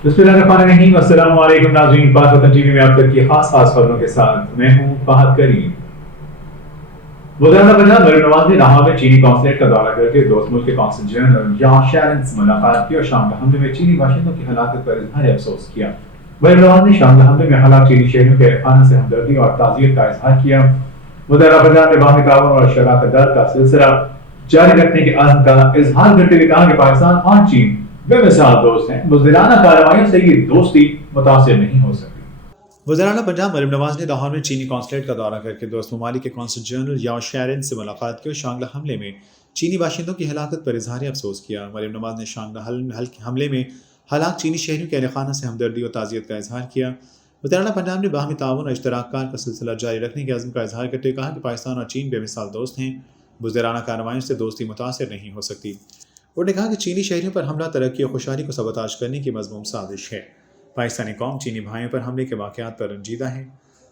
बिस्मिल्लाहिर्रहमानिर्रहीम। अस्सलाम वालेकुम नाज़रीन, पाक वतन टीवी में आप तक की खास खबरों के साथ मैं हूं फहद करीम। वज़ीर-ए-आज़म पंजाब मरीम नवाज ने लाहौर में चीनी कॉन्सुलेट का दौरा करके दोस्त मुल्क के कौंसल जनरल यान शेरिन से मुलाकात की और शाम हमले में चीनी बाशिंदों की हलाकत पर इजहार अफसोस किया। मरीम नवाज ने शाम हमले में हलाक चीनी शहरियों के खाना से हमदर्दी और ताज़ियत का इजहार किया। वज़ीर-ए-आज़म पंजाब ने बाहमी ताउन और शराकत दार का सिलसिला जारी रखने के अज़्म का इजहार करते हुए कहा कि पाकिस्तान और चीन बेमिसाल दोस्त हैं, बुज़दिलाना कार्रवाइयों से ये दोस्ती मुतासिर नहीं हो सकती। वज़ीर-ए-आला पंजाब मरीम नवाज ने लाहौर में चीनी कॉन्सुलेट का दौरा करके दोस्त ममालिक के कौंसल जनरल यान शेरिन से मुलाकात की और शांगला हमले में चीनी बाशिंदों की हलाकत पर इजहार अफसोस किया। मरीम नवाज ने शांगला हमले में हलाक चीनी शहरियों के अहल खाना से हमदर्दी और ताज़ियत का इजहार किया। वज़ीर-ए-आला पंजाब ने बाहमी ताउन और इश्तराककार का सिलसिला जारी रखने के अज़्म का इजहार करते हुए कहा कि पाकिस्तान और चीन बेमिसाल दोस्त हैं, बुज़दिलाना कार्रवाइयों से दोस्ती मुतासिर नहीं हो सकती। उन्होंने कहा कि चीनी शहरियों पर हमला तरक्की और खुशहाली को सबताज करने की मज़मूम साजिश है। पाकिस्तानी कौम चीनी भाइयों पर हमले के वाक़यात पर रंजीदा है।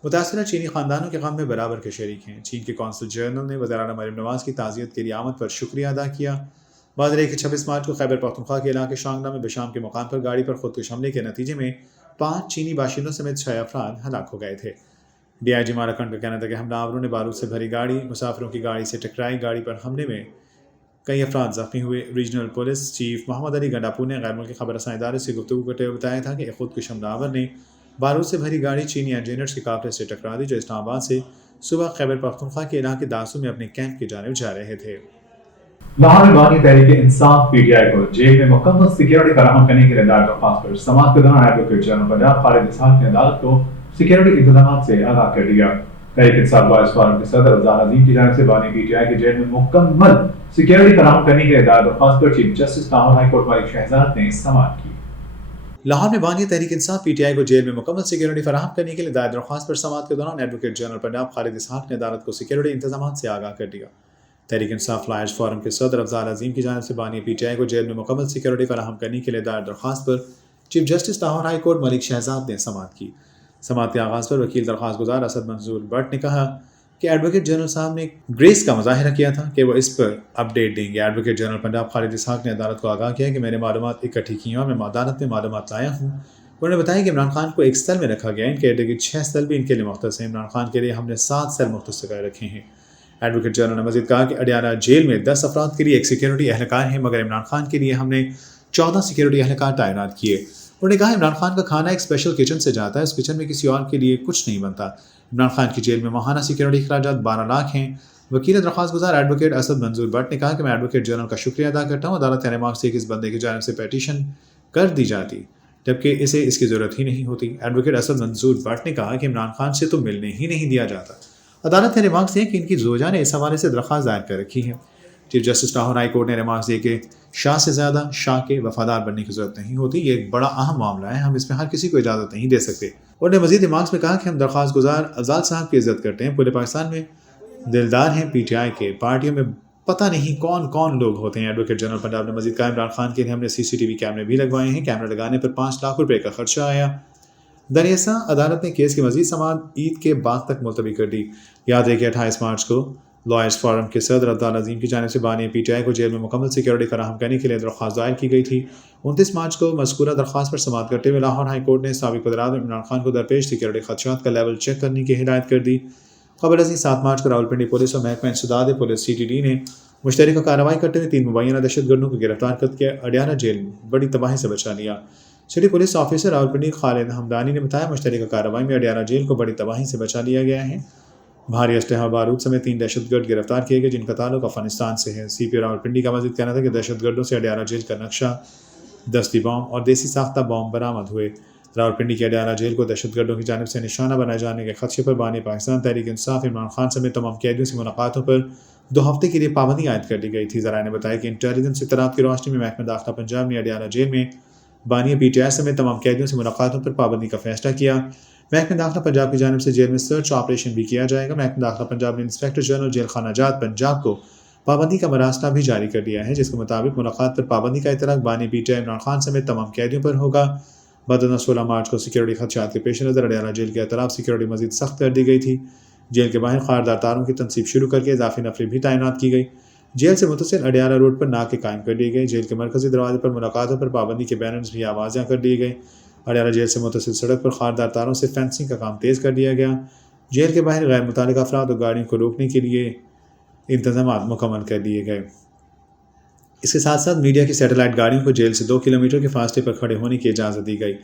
मुतासरा चीनी ख़ानदानों के गम में बराबर के शरीक हैं। चीन के कौंसल जनरल ने वज़ीर-ए-आला मरीम नवाज की ताज़ियत के लिए आमद पर शुक्रिया अदा किया। वाज़ेह है कि 26 मार्च को खैबर पख्तूनख्वा के इलाके शांगला में बेशाम के मुकाम पर गाड़ी पर खुदकुश हमले के नतीजे में 5 चीनी बाशिंदों समेत 6 अफराद हलाक हो गए थे। DIG माराकंड का कहना था कि हमलावरों ने बारूद से भरी गाड़ी मुसाफिरों की गाड़ी से टकराई। गाड़ी पर हमले में कई अफराद जख्मी हुए। Regional police chief Mohammad Ali Gandapur ने गैर मुल्की खबर रसां इदारे से गुफ्तगू करते हुए बताया था कि खुदकुश हमलावर ने बारूद से भरी गाड़ी चीनी इंजीनियर्स के काफिले से टकरा दी, जो इस्लामाबाद से सुबह खैबर पख्तूनख्वा के इलाके दासू में अपने कैंप की जानिब जा रहे थे। लाहौर में बानी तहरीक इंसाफ PTI को जेल में मुकम्मल सिक्योरिटी फराहम करने के लिए दायर दरख्वास्त पर समाअत के दौरान एडवोकेट जनरल पंजाब खालिद इसहाक ने अदालत को सिक्योरिटी इंतजाम से आगाह कर दिया। तहरीक इंसाफ लॉयर्स फोरम के सदर अफजाल अजीम की जानिब से बानी PTI के जेल में मुकम्मल सिक्योरिटी फराहम करने के लिए दायर दरख्वास्त पर chief justice Lahore high court Malik Shahzad ने समाअत की। लाहौर में बानी तहरीक इंसाफ PTI को जेल में मुकम्मल सिक्योरिटी फराहम करने के लिए दायर दरख्वास्त पर समाअत के दौरान एडवोकेट जनरल पंजाब खालिद इसहाक ने अदालत को सिक्योरिटी इंतजाम से आगाह कर दिया। तहरीक इंसाफ लॉयर्स फोरम के सदर अफजाल अजीम की जानिब से बानी PTI को जेल में मुकम्मल सिक्योरिटी फराहम करने के लिए दायर दरख्वास्त पर chief justice Lahore high court Malik Shahzad ने समाअत की। समाअत के आगाज़ पर वकील दरख्वास्त गुजार असद मंजूर भट्ट ने कहा कि एडवोकेट जनरल साहब ने ग्रेस का मुजाहिरा किया था कि वो इस पर अपडेट देंगे। एडवोकेट जनरल पंजाब खालिद इसहाक ने अदालत को आगाह किया कि मैंने मालूमात इकट्ठी की और मैं अदालत में मालूमात लाया हूँ। उन्होंने बताया कि इमरान खान को एक सेल में रखा गया है, इनके अड्डे के 6 सेल भी इनके लिए मुख्तस हैं। इमरान खान के लिए हमने 7 सेल मुख्तस कर रखे हैं। एडवोकेट जनरल ने मजीद कहा कि अडियाला जेल में 10 अफराद के लिए एक सिक्योरिटी एहलकार है, मगर इमरान खान के लिए हमने 14 सिक्योरिटी एहलकार तैनात किए। उन्होंने कहा इमरान खान का खाना एक स्पेशल किचन से जाता है, उस किचन में किसी और के लिए कुछ नहीं बनता। इमरान खान की जेल में माहाना सिक्योरिटी अखराजात 12 लाख हैं। वकील दरख्वास्त गुजार एडवोकेट असद मंजूर भट्ट ने कहा कि मैं एडवोकेट जनरल का शुक्रिया अदा करता हूँ। अदालत के रिमार्क से इस बंदे की जानिब से पेटिशन कर दी जाती जबकि इसे इसकी ज़रूरत ही नहीं होती। एडवोकेट असद मंजूर भट्ट ने कहा कि इमरान खान से तो मिलने ही नहीं दिया जाता। अदालत के रिमार्क से कि इनकी जोजा ने इस हवाले से दरख्वास्त दायर कर रखी है। Chief justice Lahore high court ने रिमार्क दिए कि शाह से ज़्यादा शाह के वफादार बनने की ज़रूरत नहीं होती। ये एक बड़ा अहम मामला है, हम इसमें हर किसी को इजाज़त नहीं दे सकते। उन्होंने मजीद रिमार्क्स में कहा कि हम दरख्वास्त गुजार अफजाल साहब की इज्जत करते हैं। पूरे पाकिस्तान में दिलदार हैं PTI के, पार्टियों में पता नहीं कौन कौन लोग होते हैं। एडवोकेट जनरल पंजाब ने मजीद कहा इमरान खान के लिए हमने CCTV कैमरे भी लगवाए हैं। कैमरा लगाने पर 5 लाख रुपये का खर्चा आया। दरियासा अदालत ने केस की मजीद समाअत ईद के बाद तक मुलतवी कर दी। याद है कि 28 मार्च को लॉयर्स फोरम के सदर अब्दुल अजीम की जानिब से बानी PTI को जेल में मुकम्मल सिक्योरिटी फराहम करने के लिए दरख्वास्त दायर की गई थी। 29 मार्च को मज़कूरा दरख्वास्त पर समाअत करते हुए लाहौर हाई कोर्ट ने साबिक़ वज़ीर में इमरान खान को दरपेश सिक्योरिटी खदशात का लेवल चेक करने की हिदायत कर दी। खबर रसी 7 मार्च को रावलपिंडी पुलिस और महकमा इंसदाद पुलिस CTD ने मुश्तरका कार्रवाई करते हुए 3 मुबैना दहशतगर्दों को गिरफ्तार करके अडियाला जेल में बड़ी तबाही से बचा लिया। City police officer Rawalpindi Khalid Hamdani ने बताया मुश्तरका कार्रवाई में अडियाला जेल को बड़ी तबाही से बचा लिया गया है। भारी असलहा बारूद समेत 3 दहशतगर्द गिरफ्तार किए गए, जिनका ताल्लुक अफगानिस्तान से है। CP रावलपिंडी का मजीद कहना था कि दहशतगर्दों से अडियाला जेल का नक्शा, दस्ती बम और देसी साख्ता बम बरामद हुए। रावलपिंडी के अडियाला जेल को दहशतगर्दों की जानिब से निशाना बनाए जाने के खदशे पर बानी पाकिस्तान तहरीक इंसाफ इमरान खान समेत तमाम कैदियों से मुलाकातों पर 2 हफ्ते के लिए पाबंदी आयद कर दी गई थी। ज़राए ने बताया कि इंटेलिजेंस इत्तलात की रोशनी में महकमा दाखिला पंजाब ने अडियाला जेल में बानी PTI समेत तमाम कैदियों से मुलाकातों पर पाबंदी का फैसला किया। महकमा दाखिला पंजाब की जानिब से जेल में सर्च ऑपरेशन भी किया जाएगा। महकमा दाखिला पंजाब ने इंस्पेक्टर जनरल जेल खाना जात पंजाब को पाबंदी का मरासला भी जारी कर दिया है, जिसके मुताबिक मुलाकात पर पाबंदी का इतलाक बानी PTI इमरान खान समेत तमाम कैदियों पर होगा। बदन 16 मार्च को सिक्योरिटी खदशात के पेश नज़र अडियाला जेल के अतराफ सिक्योरिटी मजीद सख्त कर दी गई थी। जेल के बाहर खारदार तारों की तनसीब शुरू करके इजाफी नफरी भी तैनात की गई। जेल से मुتصل अडियाला रोड पर नाके कायम कर दिए गए। जेल के मरकजी दरवाजे पर मुलाकातों पर पाबंदी के बैनर्स भी आवाज़ कर दिए गए। अडियाला जेल से मुتصل सड़क पर खारदार तारों से फेंसिंग का काम तेज़ कर दिया गया। जेल के बाहर गैर मुतालिका अफराद और गाड़ियों को रोकने के लिए इंतजाम मुकम्मल कर दिए गए। इसके साथ साथ मीडिया की सैटेलाइट गाड़ियों को जेल से 2 किलोमीटर के फासले पर खड़े होने की इजाज़त दी गई।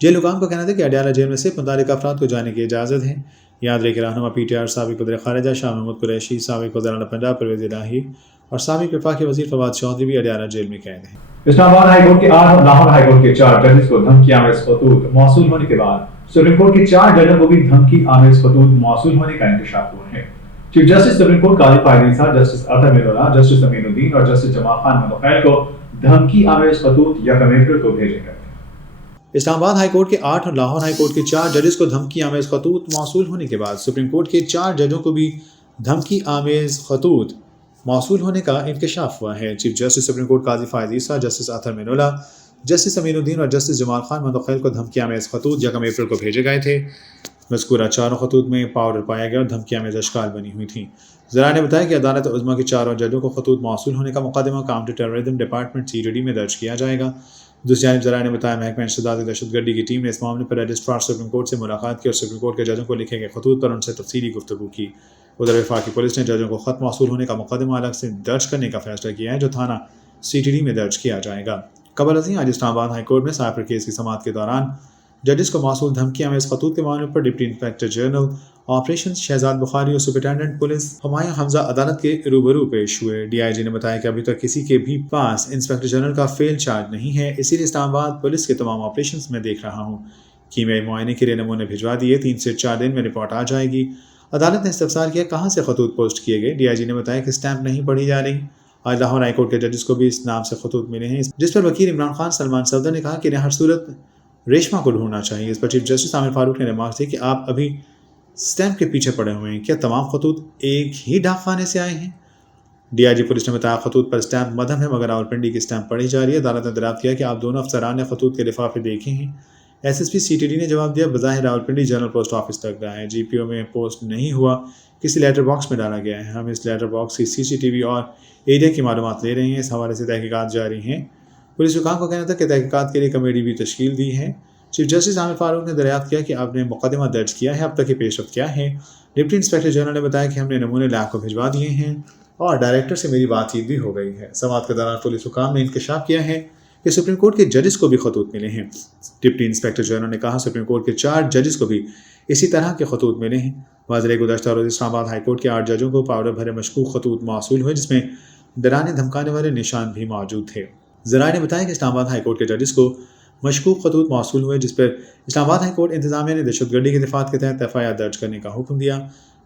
जेल हुकाम का कहना था कि अडियाला जेल में सिर्फ मुतालिका अफराद को जाने की इजाज़त है। याद रहे कि रहनुमा PTR साबिक़ वज़ीर ख़ारिजा शाह महमूद कुरैशी, साबिक़ वज़ीर आला पंजाब परवेज़ इलाही और साबिक़ वफाकी वज़ीर फवाद चौधरी भी अडियाला जेल में कैद हैं। इस्लामाबाद हाई कोर्ट के 8 और लाहौर हाई कोर्ट के 4 जजेस को धमकी आमेज खतूत मौसूल होने के बाद सुप्रीम कोर्ट के 4 जजों को भी धमकी आमेज खतूत मौसूल होने का इंकशाफ हुआ है। चीफ जस्टिस सुप्रीम कोर्ट काजी फायद ईसा, जस्टिस अतर मिर्ज़ा, जस्टिस अमीनुद्दीन और जस्टिस जमाल खान मुतफ़ैल को धमकी आमेज खतूत 1 अप्रैल को भेजे गए। इस्लामाबाद हाई कोर्ट के 8 और लाहौर हाई कोर्ट के 4 जजेस को धमकी आमेज खतूत मौसूल होने के बाद सुप्रीम कोर्ट के 4 जजों को भी धमकी आमेज खतूत मौसूल होने का इंकशाफ हुआ है। चीफ जस्टिस सुप्रीम कोर्ट काजी फायद ईसा, जस्टिस अतर मिर्ज़ा, जस्टिस अमीनुद्दीन और जस्टिस जमाल खान मुतफ़ैल को धमकी आमेज खतूत 1 अप्रैल को भेजे गए थे। मज़कूरा चारों खतूत में पाउडर पाया गया और धमकियाँ में अशकाल बनी हुई थीं। ज़राए ने बताया कि अदालत उज़्मा के 4 जजों को खतूत मौसूल होने का मुकदमा काउंटर टेररिज्म डिपार्टमेंट CTD में दर्ज किया जाएगा। दूसरी जानिब ज़राए ने बताया महकमा इंसदाद दहशतगर्दी की टीम ने इस मामले पर रजिस्ट्रार सुप्रीम कोर्ट से मुलाकात की और सुप्रीम कोर्ट के जजों को लिखे गए खतूत पर उनसे तफसीली गुफ्तगू की। उधर वफाकी पुलिस ने जजों को खत मौसूल होने का मुकदमा अलग से दर्ज करने का फैसला किया है, जो थाना CTD में दर्ज किया जाएगा। कबल अज़ीं आज इस्लामाबाद हाई कोर्ट में साइफर केस की समाअत के दौरान जजेस को मौसूल धमकियाँ में इस खतूत के मामले पर deputy inspector general operation Shahzad Bukhari और सुपरिटेंडेंट पुलिस हुमायूं हमजा अदालत के रूबरू पेश हुए। DIG ने बताया कि अभी तक किसी के भी पास इंस्पेक्टर जनरल का फेल चार्ज नहीं है, इसीलिए इस्लामाबाद पुलिस के तमाम ऑपरेशंस में देख रहा हूँ। कीमियाई मुआयने के लिए नमूने भिजवा दिए, 3 से 4 दिन में रिपोर्ट आ जाएगी। अदालत ने इस्तफसार किया कहाँ से खतूत पोस्ट किए गए। DIG ने बताया कि स्टैंप नहीं पढ़ी जा रही। आज लाहौर हाई कोर्ट के जजेस को भी इस नाम से खतूत मिले हैं, जिस पर वकील इमरान खान सलमान सफदर ने कहा कि हर सूरत रेशमा को ढूंढना चाहिए। इस पर चीफ जस्टिस आमिर फारूक ने रिमार्क किया कि आप अभी स्टैंप के पीछे पड़े हुए हैं, क्या तमाम खतूत एक ही डाकखाने से आए हैं। DIG पुलिस ने बताया खतूत पर स्टैंप मदम है मगर रावलपिंडी की स्टैंप पढ़ी जा रही है। अदालत ने दरियाफ्त किया कि आप दोनों अफसरान ने खतूत के लिफाफे देखे हैं। SSP CTD ने जवाब दिया, बज़ाहिर रावलपिंडी जनरल पोस्ट ऑफिस लग रहा है, GPO में पोस्ट नहीं हुआ, किसी लेटर बॉक्स में डाला गया है। हम इस लेटर बॉक्स की CCTV और एरिया की मालूमात ले रहे हैं। इस हवाले से तहकीकात जारी हैं। पुलिस हुकाम का कहना था कि तहकीकात के लिए कमेटी भी तश्कील दी है। चीफ जस्टिस आमिर फारूक ने दरियाफ्त किया कि आपने मुकदमा दर्ज किया है, अब तक की पेशरफ्त क्या है। डिप्टी इंस्पेक्टर जनरल ने बताया कि हमने नमूने लैब को भिजवा दिए हैं और डायरेक्टर से मेरी बातचीत भी हो गई है। समाअत के दौरान पुलिस हुकाम ने इंकशाफ किया है कि सुप्रीम कोर्ट के जजेस को भी खतूत मिले हैं। डिप्टी इंस्पेक्टर जनरल ने कहा सुप्रीम कोर्ट के 4 जजेस को भी इसी तरह के खतूत मिले हैं। वाज़ेह गुज़श्ता रोज़ इस्लामाबाद हाई कोर्ट के 8 जजों को पाउडर भरे मशकूक खतूत मौसूल हुए, जिसमें डराने धमकाने वाले निशान भी मौजूद थे। ज़राए ने बताया कि इस्लामाबाद हाई कोर्ट के जजेस को मशकूक खतूत मौसूल हुए, जिस पर इस्लामाबाद हाई कोर्ट इंतजामिया ने दहशतगर्दी के दफात के तहत FIR दर्ज करने का हुक्म दिया।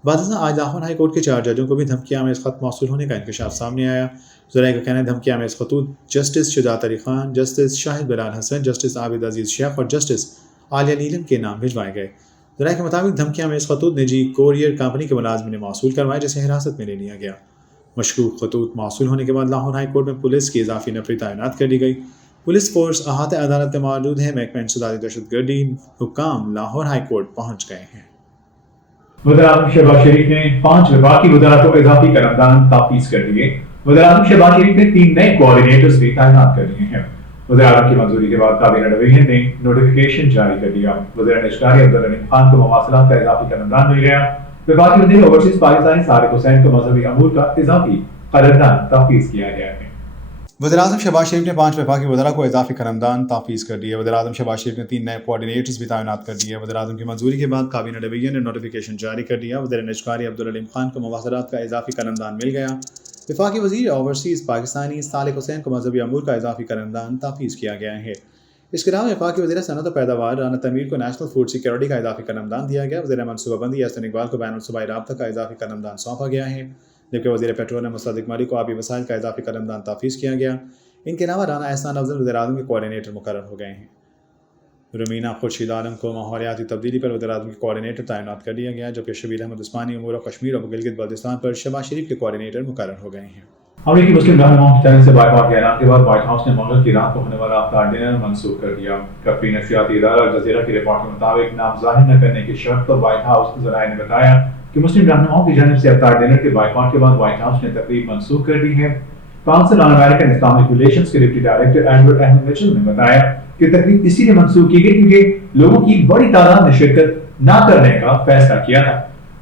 बादशाह आज लाहौर हाई कोर्ट के 4 जजों को भी धमकियाँ में इस खत मौसूल होने का इंकशाफ सामने आया। ज़राए का कहना है धमकियाँ में इस खतूत justice Shujaat Ali Khan, justice Shahid Bilal Hasan, justice Abid Aziz Sheikh और जस्टिस आलिया नीलम के नाम भिजवाए गए। ज़राए के मुताबिक धमकियाँ में इस खतूत निजी कोरियर कंपनी के मुलाजमिन ने मौसूल करवाए, जिसे हिरासत में ले लिया गया। मशकूक खतूत मौसूल होने के बाद लाहौर हाई कोर्ट में पुलिस की इजाफी नफरी तैनात कर दी गई। पुलिस फोर्स अहाते अदालत में मौजूद है। महकमा इंसदादी दहशतगर्दी हुकाम लाहौर हाई कोर्ट पहुँच गए हैं। वज़ीर-ए-आज़म शहबाज शरीफ ने 5 विभागी वज़ारतों को इजाफी करारदान ताफ़ीज़ कर दिए। वज़ीर-ए-आज़म शहबाज शरीफ ने 3 नए कोऑर्डिनेटर्स भी तैनात कर दिए हैं। वज़ीर-ए-आज़म की मंजूरी के बाद काबीना डिवीजन ने नोटिफिकेशन जारी कर दिया। वज़ीर निजकारी अब्दुल अलीम खान को मवासिलात का इजाफी करारदान मिल गया। वफाकी वज़ीर ओवरसीज पाकिस्तानी सारिक हुसैन को मजहबी अमूर का इजाफी करारदान ताफ़ीज़ किया गया है। वज़ीर-ए-आज़म शहबाज शरीफ ने 5 वफाकी वज़रा को इजाफी करारदान ताफ़ीज़ कर दिया। वज़ीर-ए-आज़म शहबाज शरीफ ने 3 नए कोऑर्डिनेटर्स भी तैनात कर दिए। वज़ीर-ए-आज़म की मंजूरी के बाद काबीना डिवीजन ने नोटिफिकेशन जारी कर दिया। वज़ीर निजकारी अब्दुल अलीम खान को मवासिलात का इजाफी करारदान मिल गया। वफाकी वज़ीर ओवरसीज़ पाकिस्तानी सालिक हुसैन को मजहबी अमूर का इजाफी करारदान ताफ़ीज़ किया गया है। इसके अलावा वफाकी वज़ीर सनअत और पैदावार राना तनवीर को नेशनल फूड सिक्योरिटी का इजाफी करारदान दिया गया। वज़ीर मनसूबाबंदी यासिन इकबाल को बैनुल सूबाई राब्ता का इजाफी करारदान सौंपा गया है, जबकि वज़ीर पेट्रोलियम मुस्तदिक मलिक को आबी वसाइल का इजाफी करारदान ताफ़ीज़ किया गया। इनके अलावा राना एहसान अफजल वज़ीर-ए-आज़म के कोऑर्डिनेटर मुकर्रर हो गए हैं। रुमीना खुर्शीद आलम को माहौलियाती तब्दीली पर वज़ीर-ए-आज़म के कोऑर्डिनेटर तैनात कर दिया गया, जबकि शबीर अहमद उस्मानी उमूर कश्मीर और गिलगित बल्तिस्तान पर शहबाज शरीफ के कोऑर्डिनेटर मुकर्रर हो गए हैं। अमरीकी मुस्लिम रहनुमाओं की तरफ से बाइकआउट के ऐलान के बाद व्हाइट हाउस ने मंगल की रात को होने वाला अफ्तार डिनर मंसूख कर दिया। कफी नफसियाती इदारा अल जज़ीरा की रिपोर्ट के मुताबिक नाम जाहिर न करने की शर्त पर व्हाइट हाउस ज़राए ने बताया कि मुस्लिम रहनुमाओं की जानिब से इफ्तार डिनर के बायकॉट के बाद व्हाइट हाउस ने तकरीब मंसूख कर दी है। Council on American Islamic relations के deputy director Edward Ahmed Mitchell ने बताया कि तकरीब इसीलिए मंसूख की गई क्योंकि लोगों की बड़ी तादाद ने शिरकत न करने का फैसला किया था।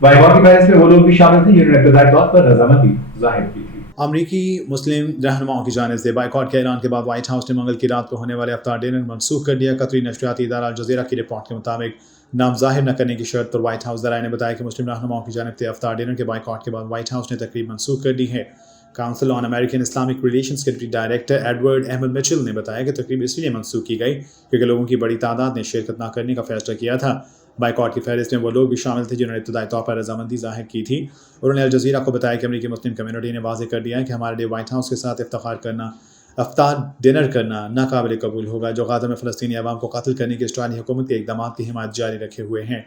बायकॉट की फहरिस्त में वो लोग भी शामिल थे जिन्होंने इब्तदाई तौर पर रजामंदी जाहिर की थी। अमरीकी मुस्लिम रहनुमाओं की जानिब से बाइकॉट के ऐलान के बाद व्हाइट हाउस ने मंगल की रात को होने वाले इफ्तार डिनर मनसूख कर दिया। कतरी नशरियाती इदारा अल जज़ीरा की रिपोर्ट के मुताबिक नाम ज़ाहिर न करने की शर्त पर व्हाइट हाउस दराए ने बताया कि मुस्लिम रहनुमाओं की जानिब से इफ्तार डिनर के बाइकॉट के बाद व्हाइट हाउस ने तकरीब मनसूख कर दी है। Council on American Islamic relations के deputy director Edward Ahmed Mitchell ने बताया कि तकरीब इसलिए मनसूख की गई क्योंकि लोगों की बड़ी तादाद ने शिरकत न करने का फैसला किया था। बाइकॉट की फहरिस्त में वो लोग भी शामिल थे जिन्होंने इब्तदाई तौर पर रजामंदी जाहिर की थी। उन्होंने अल जज़ीरा को बताया कि अमरीकी मुस्लिम कम्युनिटी ने वाज़ेह कर दिया है कि हमारे लिए व्हाइट हाउस के साथ इफ्तिखार करना, इफ्तार डिनर करना नाकाबिल कबूल होगा, जो गाज़ा में फ़लस्तीनी अवाम को कत्ल करने की इस्राइली हुकूमत के इक़दाम की हिमायत जारी रखे हुए हैं।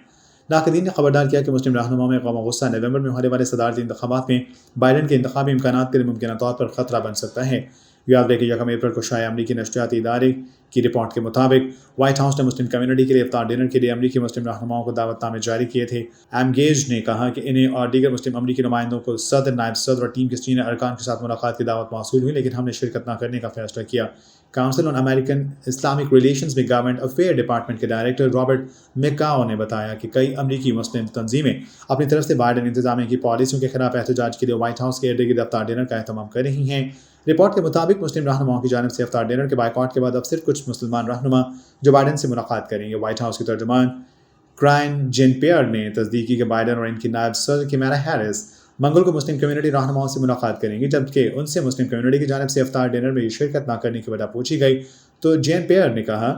नाक़दीन ने खबरदार किया कि मुस्लिम रहनुमाओं में गम गुस्सा नवंबर में होने वाले सदारती इंतखाबात में बाइडन के इंतखाबी इम्कानात के लिए मुमकिन तौर पर ख़तरा बन सकता है। याद रहे कि 1 अप्रैल को शाया अमरीकी नशरियाती इदारे की रिपोर्ट के मुताबिक व्हाइट हाउस ने मुस्लिम कम्युनिटी के लिए इफ्तार डिनर के लिए अमरीकी मुस्लिम रहनुमाओं को दावतनामे जारी किए थे। एमगेज ने कहा कि इन्हें और दीगर मुस्लिम अमरीकी नुमाइंदों को सदर, नायब सदर और टीम के सीनियर अरकान के साथ मुलाकात की दावत मौसूल हुई, लेकिन हमने शिरकत न करने का फैसला किया। Council on American Islamic relations में गवर्नमेंट अफेयर डिपार्टमेंट के डायरेक्टर रॉबर्ट मैकाओ ने बताया कि कई अमरीकी मुस्लिम तंजीमें अपनी तरफ से बाइडन इंतजामिया की पॉलिसियों के खिलाफ एहतजाज के लिए व्हाइट हाउस के इर्द गिर्द इफ्तार डिनर का एहतमाम कर रही हैं। रिपोर्ट के मुताबिक मुस्लिम रहनुमाओं की जानिब से इफ्तार डिनर के बाइकॉट के बाद अब सिर्फ कुछ मुसलमान रहनुमा जो बाइडन से मुलाकात करेंगे। व्हाइट हाउस के तर्जुमान क्राइन जेन-पियर ने तस्दीक की कि बाइडन और इनकी नायब सदर कैमला हैरिस मंगल को मुस्लिम कम्युनिटी रहनुमाओं से मुलाकात करेंगी। जबकि उनसे मुस्लिम कम्युनिटी की जानिब से इफ्तार डिनर में शिरकत न करने की वजह पूछी गई तो जेन-पियर ने कहा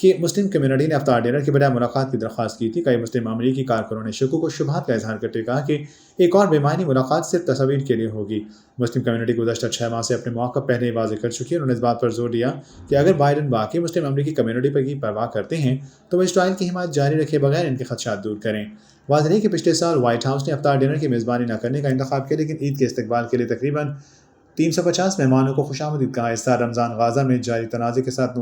कि मुस्लिम कम्युनिटी ने इफ्तार डिनर के बजाय मुलाकात की दरख्वास्त की थी। कई मुस्लिम अमरीकी कारकुनों ने शकूक और शुबहात का इजहार करते कहा कि एक और बेमानी मुलाकात सिर्फ तस्वीर के लिए होगी। मुस्लिम कम्युनिटी गुज़श्ता 6 माह से अपने मौक़िफ़ पहले ही वाज़ेह कर चुकी है। उन्होंने इस बात पर जोर दिया कि अगर बाइडन वाकई मुस्लिम अमरीकी कम्युनिटी पर की परवाह करते हैं तो वह इस्राइल की हिमायत जारी रखे बगैर इनके खदशात दूर करें। वाज़ेह रही कि पिछले साल व्हाइट हाउस ने इफ्तार डिनर की मेज़बानी न करने का इंतखाब किया, लेकिन ईद के इस्तकबाल के लिए तकरीबन 350 मेहमानों को खुशामदीद कहा। इस साल रमज़ान गाज़ा में जारी तनाज़े के साथ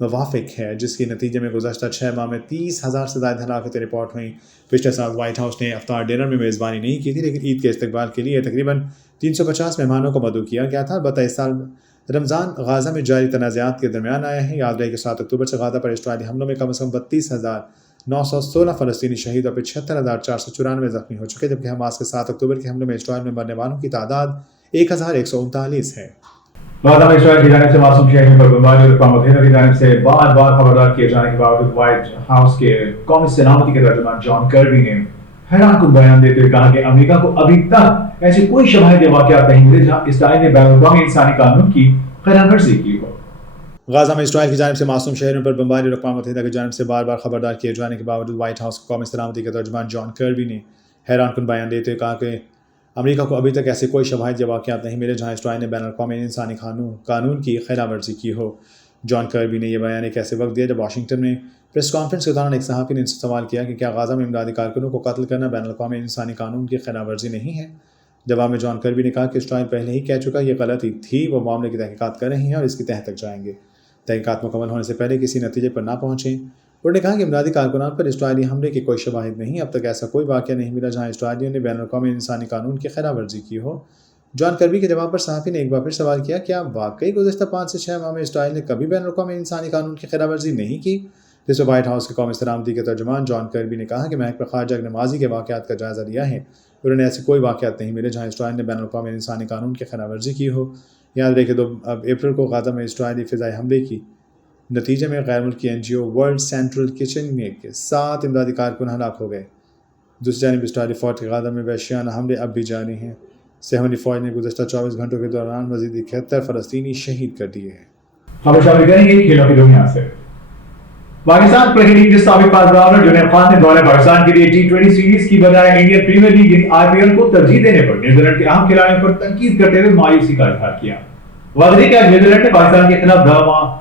मुवाफ़िक है, जिसके नतीजे में गुज़श्ता 6 माह में 30,000 से ज़्यादा हलाकतें रिपोर्ट हुई। पिछले साल व्हाइट हाउस ने इफ्तार डिनर में मेज़बानी नहीं की थी, लेकिन ईद के इस्तकबाल के लिए तकरीबन 350 मेहमानों को मदऊ किया गया था। अलबत्ता इस साल रमज़ान गाज़ा में जारी तनाज़ात के दरमियान आया है। याद रहे कि 7 अक्टूबर से गाज़ा पर इस्राइली हमलों में कम से कम 32,916 फ़लस्तीनी शहीद और 75,494 ज़ख्मी हो चुके, जबकि हमास के 7 अक्टूबर के हमलों में इस्राइल में मरने वालों की तादाद 1,139 है। गाज़ा में इस्राइल की जानिब से मासूम शहरियों पर बमबारी और अक़वाम मुत्तहिदा की जानिब से बार बार खबरदार किए जाने के बावजूद व्हाइट हाउस के कौमी सलामती के तर्जुमान जॉन कर्बी ने हैरानकुन बयान देते हुए कहा कि अमेरिका को अभी तक ऐसी कोई शवाहिद या वाक़यात नहीं मिले जहां इस्राइल ने बैनुल-अक़वामी इंसानी कानून की खिलाफवर्जी की हो। गाज़ा में इस्राइल की जानिब से मासूम शहरियों पर बमबारी और अक़वाम मुत्तहिदा की जानिब से बार बार खबरदार किए जाने के बावजूद व्हाइट हाउस के कौमी सलामती के तर्जुमान जॉन कर्बी ने हैरानकुन बयान देते हुए कहा कि अमेरिका को अभी तक ऐसे कोई शवाहिद या वाक़यात नहीं मिले जहाँ इस्राइल ने बैनुल-अक़वामी इंसानी कानून की खिलाफवर्जी की हो। जॉन कर्बी ने यह बयान एक ऐसे वक्त दिया जब वाशिंगटन में प्रेस कॉन्फ्रेंस के दौरान एक सहाफ़ी ने इनसे सवाल किया कि क्या गाज़ा में इमदादी कारकुनों को कत्ल करना बैनुल-अक़वामी इंसानी कानून की खिलाफवर्जी नहीं है। जवाब में जॉन कर्बी ने कहा कि इस्राइल पहले ही कह चुका ये गलती थी, वो मामले की तहक़ीक़ात कर रही हैं और इसकी तह तक जाएंगे। तहक़ीक़ात मुकम्मल होने से पहले किसी नतीजे पर ना पहुँचें। उन्होंने कहा कि इमदादी कारकुनान पर इस्राइली हमले की कोई शवाहिद नहीं, अब तक ऐसा कोई वाक़या नहीं मिला जहाँ इस्राइलियों ने बैनुल-अक़वामी इंसानी कानून की खिलाफवर्जी की हो। जॉन कर्बी के जवाब पर सहाफ़ी ने एक बार फिर सवाल किया, क्या वाकई गुज़श्ता 5 से 6 माह में इस्राइल ने कभी बैनुल-अक़वामी इंसानी कानून की खिलाफवर्जी नहीं की। जिस पर व्हाइट हाउस के कौमी सलामती के तर्जुमान जॉन कर्बी ने कहा कि महकमा ख़ारजा ने माज़ी के वाक़यात का जायज़ा लिया है। उन्होंने ऐसे कोई वाक़यात नहीं मिले जहाँ इस्राइल ने बैनुल-अक़वामी इंसानी कानून की खिलाफवर्जी की हो। याद रहे कि 2 अप्रैल को गाज़ा में इस्राइली फ़िज़ाई हमले की नतीजे में गैर मुल्की NGO वर्ल्ड सेंट्रल किचन के 7 इमदादी कारकुन हलाक हो गए। दूसरी जानिब इस्राइली फ़ौज के गाज़ा में वहशियाना हमले अब भी जारी हैं। सहमनी फ़ौज ने गुज़श्ता 24 घंटों के दौरान मज़ीद 71 फ़लस्तीनी शहीद कर दिए हैं। खबर शामिल करेंगे खेलों की दुनिया से। पाकिस्तान क्रिकेट टीम के साबिक फास्ट बॉलर जुनैद खान ने दौरे पाकिस्तान के लिए T20 सीरीज की बजाय इंडियन प्रीमियर लीग IPL को तरजीह देने पर न्यूजीलैंड के अहम खिलाड़ियों पर तनकीद करते हुए मायूसी का इजहार किया। वाज़ेह कि आज न्यूजीलैंड ने पाकिस्तान के खिलाफ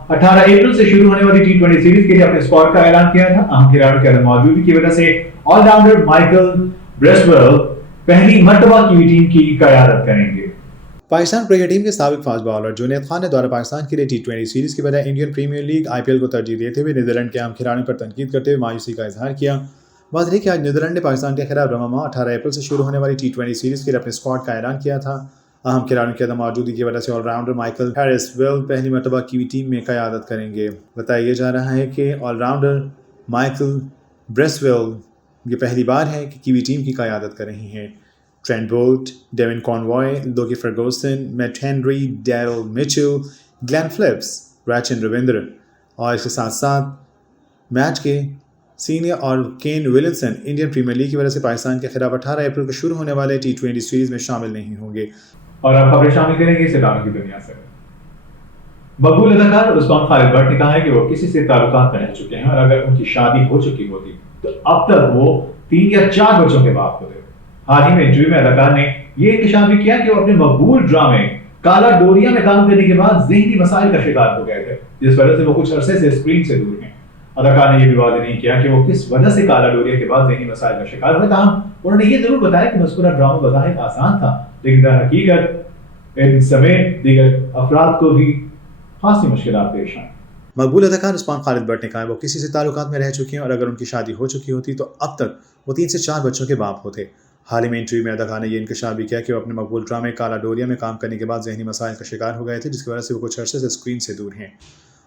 18 अप्रैल से शुरू होने वाली T20 सीरीज के लिए अपने स्क्वाड का ऐलान किया था। अहम खिलाड़ियों की मौजूदगी की वजह से ऑलराउंडर माइकल ब्रेसवेल पहली मर्तबा की टीम की क़यादत करेंगे। पाकिस्तान क्रिकेट टीम के साबिक फास्ट बॉलर जुनैद खान ने दौरे पाकिस्तान के लिए T20 सीरीज के बजाय इंडियन प्रीमियर लीग IPL को तरजीह देते हुए न्यूजीलैंड के अहम खिलाड़ियों पर तनकीद करते हुए मायूसी का इजहार किया। बात रही कि आज नीदरलैंड ने पाकिस्तान के खिलाफ रवामा 18 अप्रैल से शुरू होने वाली T20 सीरीज के लिए अपने स्क्वाड का ऐलान किया था। अहम खिलाड़ियों की अदम मौजूदगी की वजह से ऑलराउंडर माइकल हैरिस वेल पहली मरतबा कीवी टीम में क़यादत करेंगे। बताया जा रहा है कि ऑलराउंडर माइकल ब्रेसवेल ये पहली बार है कि कीवी टीम की क़यादत कर रही हैं। Trent Boult, Devon Conway, Lockie Ferguson, Matt Henry, Daryl Mitchell, Glenn Phillips, Rachin Ravindra और इसके साथ साथ मैच के सीनियर और Kane Williamson Indian Premier League की वजह से पाकिस्तान के खिलाफ 18 अप्रैल को शुरू होने वाले T20 सीरीज में शामिल नहीं होंगे। और अब खबरें शामिल करेंगे सितारों की दुनिया से। मकबूल अदाकार उस्मान खालिद भट्ट ने कहा है कि वो किसी से ताल्लुकात में रह चुके हैं और अगर उनकी शादी हो चुकी होती तो अब तक वो 3 या 4 बच्चों के बाप होते। हाल ही में इंटरव्यू में अदाकार ने ये इंकशाफ भी किया कि वो अपने मकबूल ड्रामे काला डोरिया में काम करने के बाद ज़हनी मसाइल का शिकार हो गए थे, जिस वजह से वो कुछ अरसे से स्क्रीन से दूर हैं। अदाकार ने यह भी वादे नहीं किया कि वो किस वजह से काला डोरिया के बाद ज़हनी मसाइल का शिकार हुए। ताहम उन्होंने ये जरूर बताया कि मज़कूरा ड्रामा बज़ाहिर आसान था, लेकिन दर हकीकत इन समेत दीगर अफराद को भी खासी मुश्किलात पेश आई। मकबूल अदाकार उस्मान खालिद भट्ट ने कहा वो किसी से ताल्लुकात में रह चुके हैं और अगर उनकी शादी हो चुकी होती तो अब तक वो 3 से 4 बच्चों के बाप होते। हाल ही में इंटरव्यू में अदाकार ने यह इंकशाफ भी किया कि वो अपने मकबूल ड्रामे काला डोरिया में काम करने के बाद ज़हनी मसाइल का शिकार हो गए थे, जिसकी वजह से वो कुछ अरसे से स्क्रीन से दूर हैं।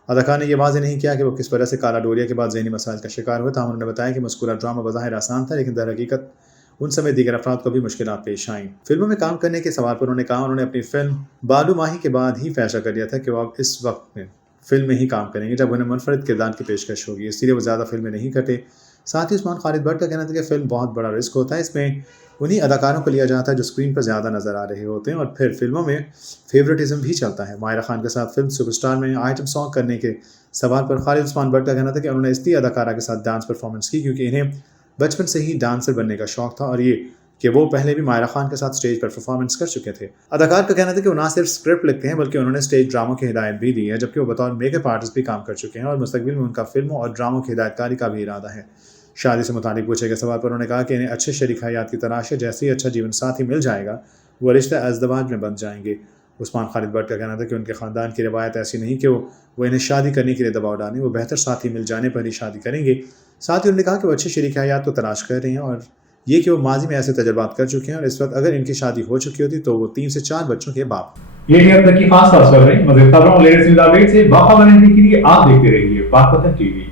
अदाकार ने यह वाज़ेह नहीं किया कि वो किस वजह से काला डोरिया के बाद ज़हनी मसाइल का शिकार हुए। ताहम उन्होंने बताया कि मज़कूरा ड्रामा बज़ाहिर आसान था, लेकिन दर हकीकत उन समय दीगर अफराद को भी मुश्किलात पेश आईं। फिल्मों में काम करने के सवाल पर उन्होंने कहा उन्होंने अपनी फिल्म बालू माही के बाद ही फैसला कर लिया था कि वो अब इस वक्त में फिल्म में ही काम करेंगे जब उन्हें मुनफरद किरदार की पेशकश होगी, इसलिए वो ज़्यादा फिल्में नहीं करते। साथ ही उस्मान खालिद भट्ट का कहना था कि फिल्म बहुत बड़ा रिस्क होता है, इसमें उन्हीं अदाकारों को लिया जाता है जो स्क्रीन पर ज़्यादा नजर आ रहे होते हैं और फिर फिल्मों में फेवरेटिज्म भी चलता है। माहिरा खान के साथ फिल्म सुपरस्टार में आइटम सॉन्ग करने के सवाल पर खालिद उस्मान भट्ट का कहना था कि उन्होंने इसलिए अदाकारा के साथ डांस परफॉर्मेंस की क्योंकि इन्हें बचपन से ही डांसर बनने का शौक था और ये कि वो पहले भी माहिरा खान के साथ स्टेज पर परफॉर्मेंस कर चुके थे। अदाकार का कहना था कि वो ना सिर्फ स्क्रिप्ट लिखते हैं बल्कि उन्होंने स्टेज ड्रामों की हिदायत भी दी है, जबकि वो बतौर मेकअप आर्टिस्ट भी काम कर चुके हैं और मुस्तकबिल में उनका फिल्मों और ड्रामों की हिदायतकारी का भी इरादा है। शादी से मुतालिक पूछे गए सवाल पर उन्होंने कहा कि इन्हें अच्छे शरीक हयात की तलाश है, जैसे ही अच्छा जीवन साथी मिल जाएगा वो रिश्ता अज़दवाज में बन जाएंगे। उस्मान खालिद भट्ट का कहना था कि उनके ख़ानदान की रवायत ऐसी नहीं कि वो इन्हें शादी करने के लिए दबाव डालें, वो बेहतर साथी मिल जाने पर ही शादी करेंगे। साथ ही उन्होंने कहा कि वो अच्छे शरीक हयात को तलाश कर रहे हैं और ये कि वो माजी में ऐसे तजुर्बात कर चुके हैं और इस वक्त अगर इनकी शादी हो चुकी होती तो वो 3 से 4 बच्चों के बाप। ये थी अब तक की खास खबरें। मज़ीद खबरों और लेटेस्ट न्यूज़ अपडेट से बाखबर रहने के लिए आप देखते रहिए पाक वतन टीवी।